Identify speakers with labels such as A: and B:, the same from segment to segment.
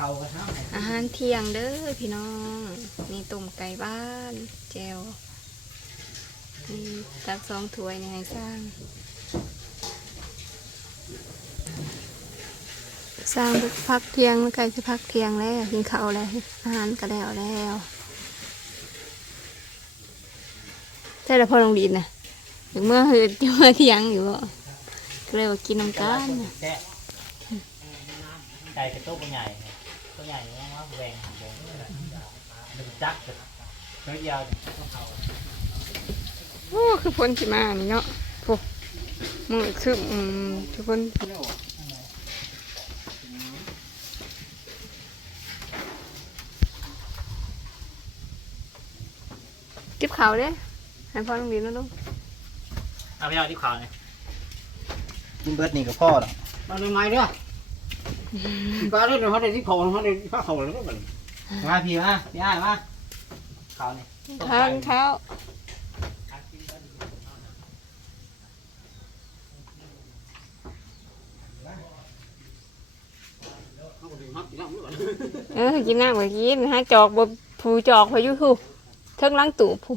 A: เขาก็เท่าไหร่
B: อาหารเที่ยงเด้อพี่น้องนี่ต้มไก่บ้านแจวนี่ตักสองถ้วยนี่ให้สร้าง สร้างพักเที่ยงไก่จะพักเที่ยงแล้วกินข้าวแล้วอาหารก็แล้วแล้วใช่แล้วพอลงดินนะถึงเมื่อเฮือเมื่อเที่ยงอยู่บ่ก็เลยว่ากินน้ำกันน่ะ
A: แซ่บไก่กระตุ้กใหญ่ ตัวใหญ่เนี่ยว่าแหวงแหวงมันจักตัวเดียวเนี่ยเขา
B: โอ้คือพ้นสิมานี่เนาะโอ้มือคืออืมทุกคนจิบเขาวเด้ให้พ่อลงดินแล้วลูก
A: เอาไปเอาที่เขาวเนี่ย
C: กินเบิร์ดนี่กับพ่อหรอ
D: มาในไม้เด้อป ลาได้เดี๋ยวเขาได้ที่เขาเขาได้ที่เขาแล้วก็มัน
A: มาพี่มาพี่อ้ายมาเขาเนี่ย
B: ทานข้าว
D: เขาก็ดึงฮับกินน้ำด้วยกัน
B: เออกินน้ำก็กินฮะจอกบผู้จอกพายุผู้เทิงล้างตู่ผู้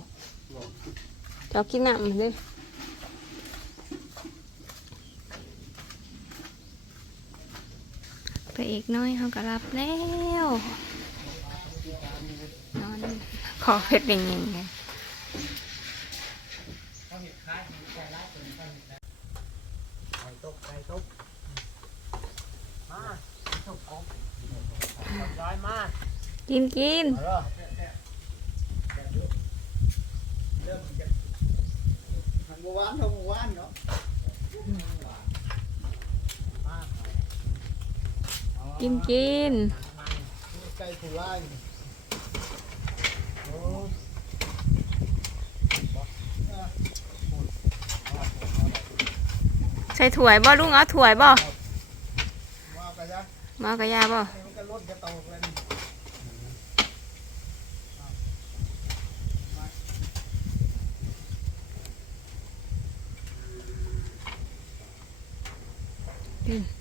B: จอกกินน้ำเด้ อไปอีกน้อยเขาก็รับแล้ว นอนขอเพชรเป็นยังไง
A: ก่ตุ๊กไก่ตุ๊กมาตุ๊กกบร้อยมา
B: กินกิน
A: เอาเด้อ
C: มันบหวานเท่าบหวานเนาะ
B: กินกิน
C: ไก่ผู้ร้าย
B: ใส่ถวยบ่ลุงเอาถ้วยบ่
C: ว่าไปซะ
B: มากระยาบ่
C: มันก็ลดกระโตกเลยนี่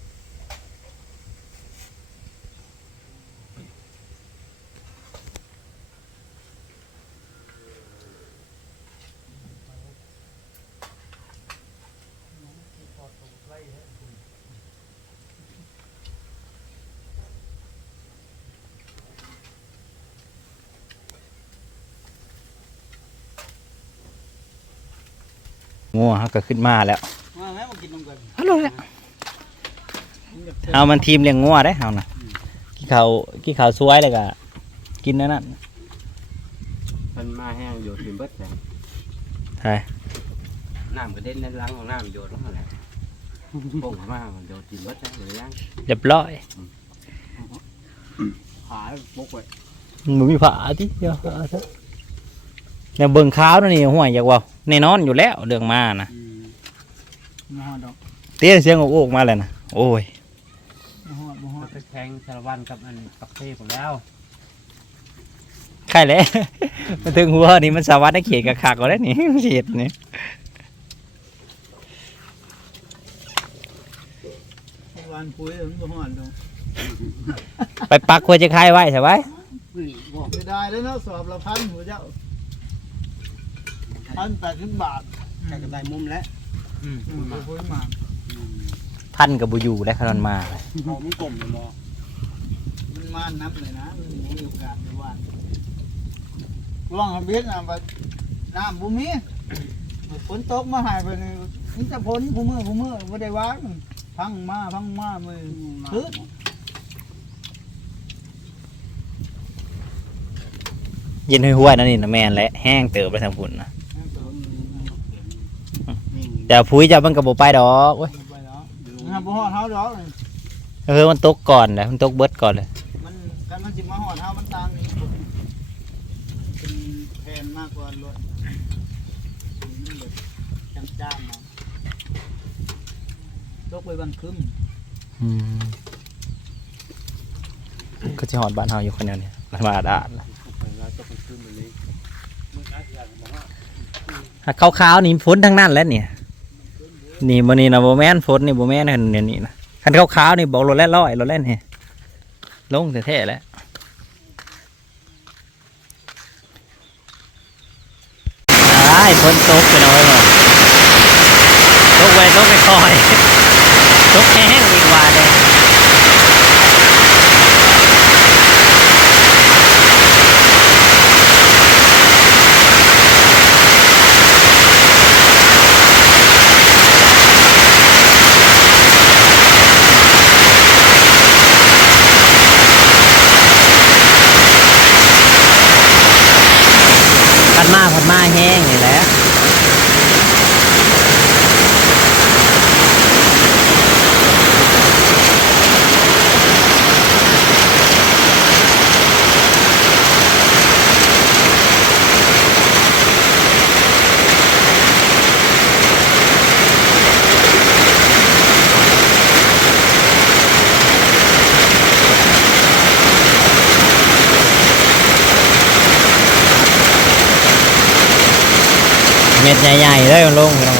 E: งัวเขาก็ขึ้นมาแล้ว
C: มาแม่มากินนมกัน
E: เอาลงแล้วเอามันทีมเลี้ยงงัวได้เอานะกี่เขาวกี่เขาวสวยเลยก็กินนั่นนั่น
D: มันมาแห้งโยดถึงเบิดเลย
E: ใช่
D: น้ำกระเด็นในล้างของน้ำโยดแล้วมันแหละโป่งมามันโยดถึงเบิดแล้วหรือยัง
E: เรียบร้อย
D: ขาปกไว้
E: มันมีผาที่เดียวเอาเถอะเนี่ยเบิ่งขาวนั่นนี่ห่วยอยากว่า แน่นอนอยู่แล้วเรื่องมานะ
C: มาหอดดอก
E: เตี้ยเสียงโอกๆมาเลยนะโอ้ย
C: มาหอดมาหอ
D: มั
C: ด
D: นจะแข่งสารวันกับอันกับเทพผมแล้ว
E: ใครแหล้วมาถึงหัวนี่มันสาวัสดิ์ได้เขียนกับขากก็ได้นี่เฉียดนี่
C: หวานปุ๋ยมันบ่หอดดอก
E: ไปปักควรจะคายไว้ใช่ไหม
C: บอกไม่ได้แล้วเนาะสอบละพันหัวเจ้า พันแปดสิบบาท
D: แต่ก็ได้มุมแล้ว
C: อืมปุ๋ยหมา
E: พันกับบุยูและขนอนมา
D: เขามันกลมเลยมอ
C: มันมานับเลยนะมันมีโอกาสในวันลองเอาเบ็ดน้ำไปน้ำบุมีฝนตกมาหายไปนี่มันจะพ้นผู้มือผู้มือไม่ได้วางพังมาพังมามือพื้น
E: เย็นห้วยๆนั่นนี่นะแมนและแห้งเติบไปทางฝุ่นนะ แต่พุ้ยจะมันกับโบไปดอกเว้ย
C: ไปเนาะนะครับบ่ฮอดเฮาดอกเลย
E: เออมันตกก่อนเลยมันตกเบิดก่อนเลย
C: มันกันมันสิมาฮอดเฮามันต่างนี่เป็นแผนมากกว่ารถมันแบบจ้างๆเนาะตกไปบังคึม
E: อืมก็จะหอดบ้านเฮาอยู่คนเดียวเนี่ยมันมาดาดละ
D: เราจะไปขึ้นแบบนี้มึงอาจจะมองว่า
E: ถ้าขาวๆนี่ฝนทั้งนั้นแหล้วเนี่ย นี่มันนี่นะโบแมนฝนนี่โบแมนเนี่ยนี่นะคันขาวๆนี่บอกรถแล่นร้อยรถแล่นเฮ
F: ลงแท้ๆแล้วได้ฝนตกไปหน่อยหน่อยตกไปตกไปคอยตกแห้งอีกว่าเลย พัดมาพัดมาแห้งนี่แหละเม็ดใหญ่ๆเลยมันลงพี่น้อง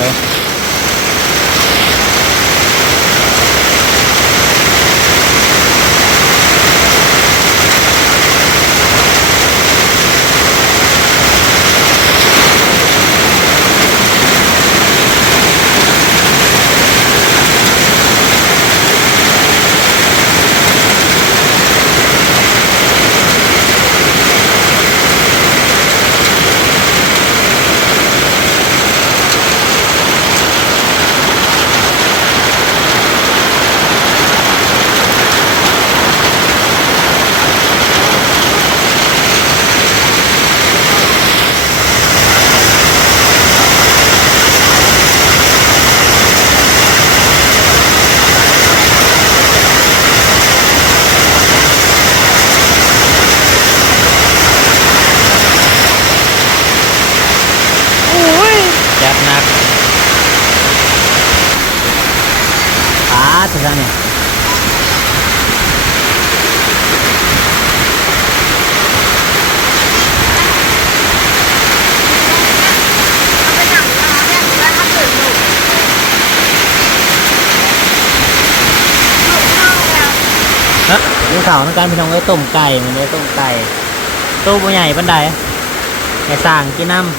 F: เอ้ยจัดหนักขาถึงแล้วเนี่ย ฮะ ลูกสาวต้องการพี่น้องเอ้ยต้มไก่มันเลยต้มไก่ตู้ใหญ่บันไดไก่สั่งกินน้ำ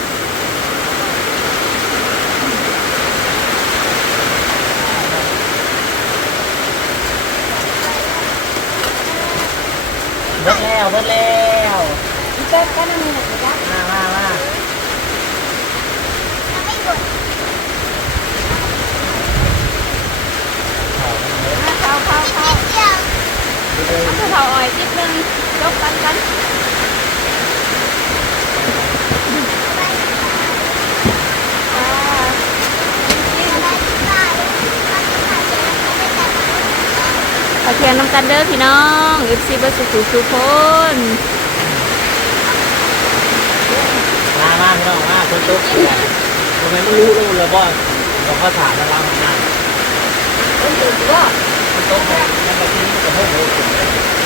F: เบิดแล้วเบิดแล้วพี่เจ๊ก็นั่งมาเอา
B: เข้าเข้าเข้าเอาเผาอ่อยนิดนึง ยกกันกันอ่าขอเทียนน้ำกันเด้อพี่น้อง FC เบอร์สุขุทุกคน
F: มามาพี่น้องมาคนตุ๊กเนี่ยทำไมไม่รู้รู้เลยบ่เราก็ถามแล้วล้างมันนั่น
B: คนอื่นก็
F: คนตุ๊กเนี่ยมันบางทีมันจะห้องโหด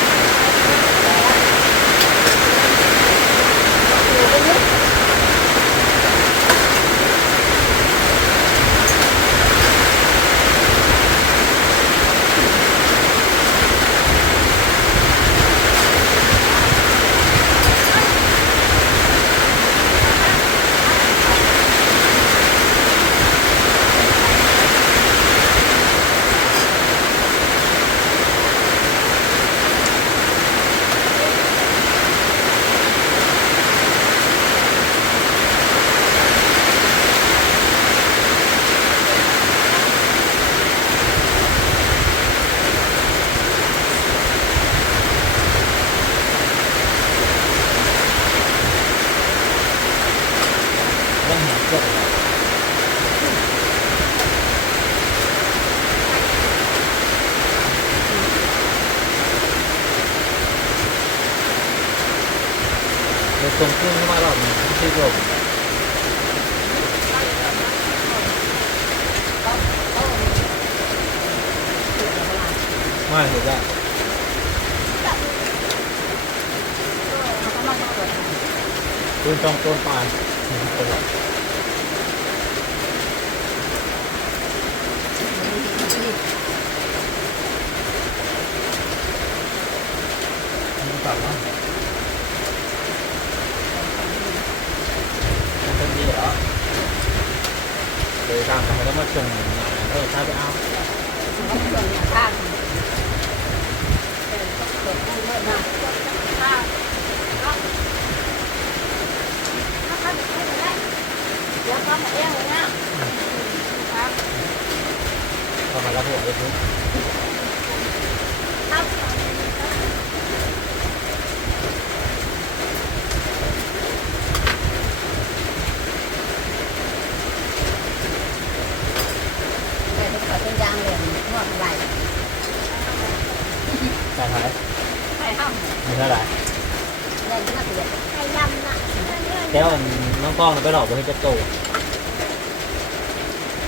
F: เรื่องหาเสื้อเดี๋ยวส่งขึ้นเข้ามารอบหนึงไม่ใช่รอบไม่ถูกแล้วต้นจองต้นปลายคนละ ก่อนเนาะมันเป็นดีเหรอเลย ตามทำไมต้องมาส่งเออถ้าไปเอา
G: ก็ส่วนข้างเปิดเปิดตู้เมื่อนะข้าวเดี๋ยวเขามาเองเลยนะครับ
F: เข้ามาแล้วหัวเลยทุก
G: แต่ถ้าเกิดเป็นยางเหลืองทอด ไหล
F: แต่ท้าย
G: ไข่ห้าม
F: มีเท่าไหร่
G: แรงมากเลยไข่ยำน่ะ
F: แก้วน้องกล้องไปหลอกไปให้จะโต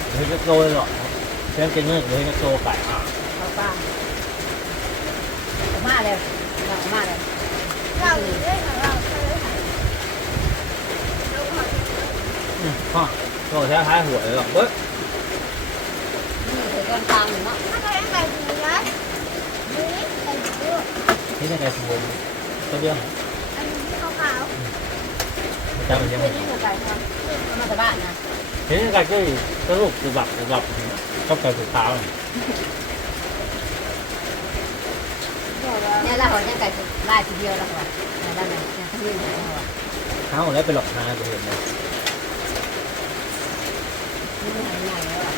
F: ไปให้จะโตเลยหรอเพื่อนจะเงื่อนไปให้จะโตไก่
G: เขาป้ามาเลยเรามาเลยเราเลยเราเลย
F: พ่อโตแท้ท้ายหัวเลยหรอกเบ้ย
G: นี่คือก้อนฟางเนาะ
F: ในไก่สมุนตัวเดียวจำมันยัง
G: เป็
F: ไม่
G: นยังไงครับมาจากบ้านนะ
F: เห็นไก่ก็สรุปคือแบบคือแบบก็ไก่สุดท้าย
G: เนี่ยเราหัวยังไก่ลายทีเดียวแล้วหัวแล้วเนี่ยเนี่ยเขายื่นหัว
F: เท้าแล้วไปหลอกนาไปเห็นไหม
G: นี่มันใหญ่แล้วอะ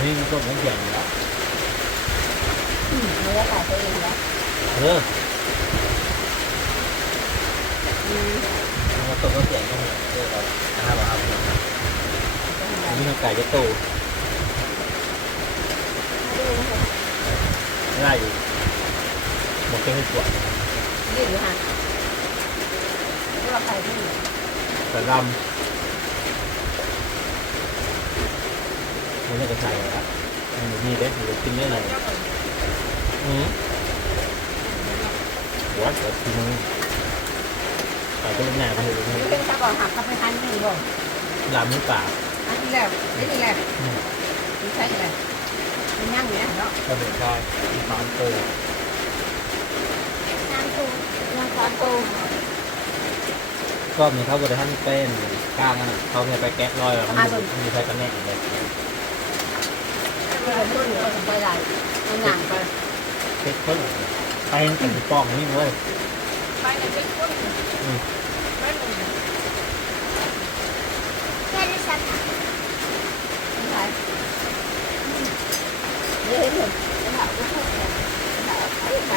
F: นี่มันต้นมันใหญ่แล้ว
G: เนื้อไก่ตัวเองแล้ว
F: เออมันต้นมันใหญ่ก็เหมือนเออเราห้าบาทอันนี้มันไก่จะโตง่ายอยู่หมดแค่ให้สวย
G: ยืดอยู่ฮะเราไก่ที่
F: แต่รำมันจะใส่ครับมันมีได้มันกินได้เลยอืม วัดแบบที่มึงไก่ก็ลูกหน้าไปเลย
G: เป็นตะกอนหักกับไปทันนี่บ่
F: ลำมือเปล่า
G: อันนี้แล้วนี่นี่แหละนี่ใช่เลยมันย่างเนี่ยเนาะ
F: ก็เป็นชายมีตอนโต
G: น้ำตูน้ำตาลตู
F: ก็มีเขาบริท่านเป็นก้างนะเขาเนี่ยไปแกะรอยแล้วมันมีใครกันแน่เลย
G: ที่เราพูดถึงเราสนใจอะไรมันย่างไป
F: เช็คเขาไปเห็นถึงป้องนี่เว้ย
G: ไปในเช็คพุ่นไปหนึ่งแค่ได้สักหน่อยเดี๋ยวเห็นเห็นแล้วเราก็พูดกันเราไปไป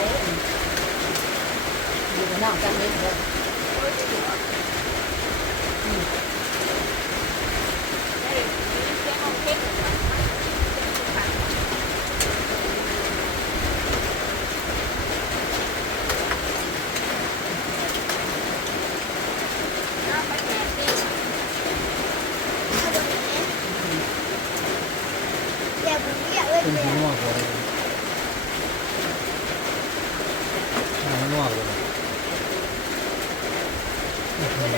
G: อยู่กับน้องจังเลยเด้อ
F: เป็นที่นวกเลยมันนวกเลย
G: ใช่ไหม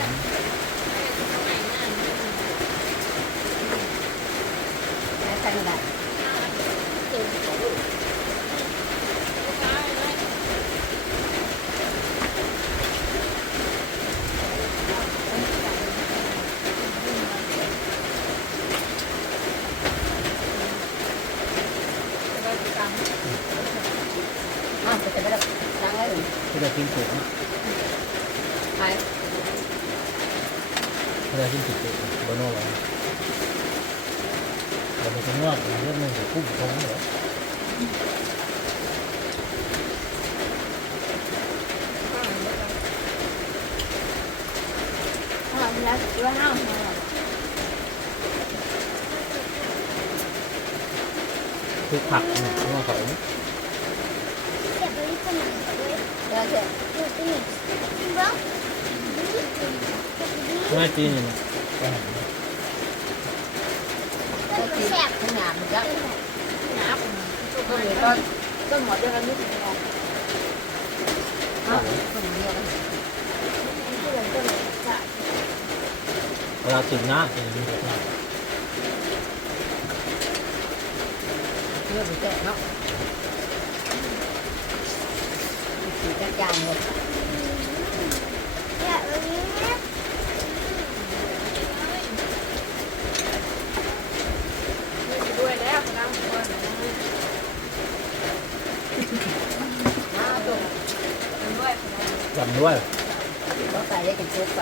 G: อะจะเป็นแบบล้างเลย
F: ที่จะกินสุก
G: ไป
F: ที่จะกินสุกบนโน่เลยเราไปกินนวดเรื่องนึงจะคุ้มคงเหรอ
G: อ่ะแล้วว่าห้าม
F: คือผักนวดเขา
G: เดี๋ยวเดี๋ยว
F: ไม่ จีนไปหา
G: แซ่บขนาดมันจะหนาเลยก็ก็หมดเดือนนิดเดียวอะคนเดียว
F: เวลาจุดน้ำจะมีแบบนั้น
G: เยอะไปแก่เนาะสีจัดจานเลย
H: ด้วยแล้วน้ำคน
G: น้าตัว
H: ด้วย
F: จำด้วย
G: ก็ใส่ได้กันชุบไป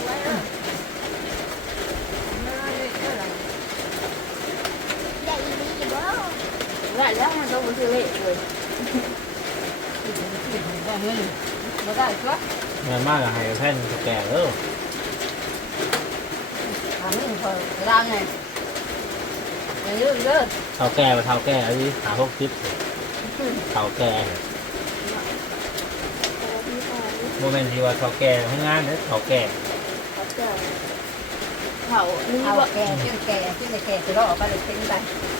H: ด้วยอะไม่ได้เท่าไหร่
G: ได้แล้วมันต้องมันคือเละเลยได้เงินมาได้ก็
F: เงินมากอะให้แท่นแก่เออ
G: ทำนี่พอร่างไงอย่าลืมเด้อ
F: เท่าแก่ไปเท่าแก่เอาดิหาพวกทิปเท่าแก่โมเมนต์ที่ว่าเท่าแก่ทำงานเนี่ยเท่าแก่
G: เขาเอาแก่เจ้าแก่เที่ในแก่จะรอไปเลยทิ้งไป
F: ปวดเกินไปแล้ว
G: เอไว้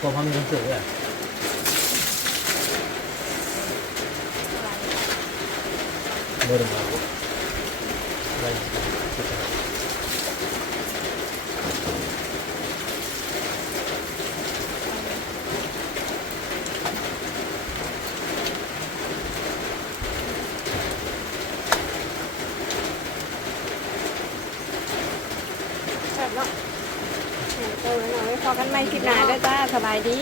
F: ตัวพังยังสึกเไม่
H: คิดนานด้วยจ้าสบายดี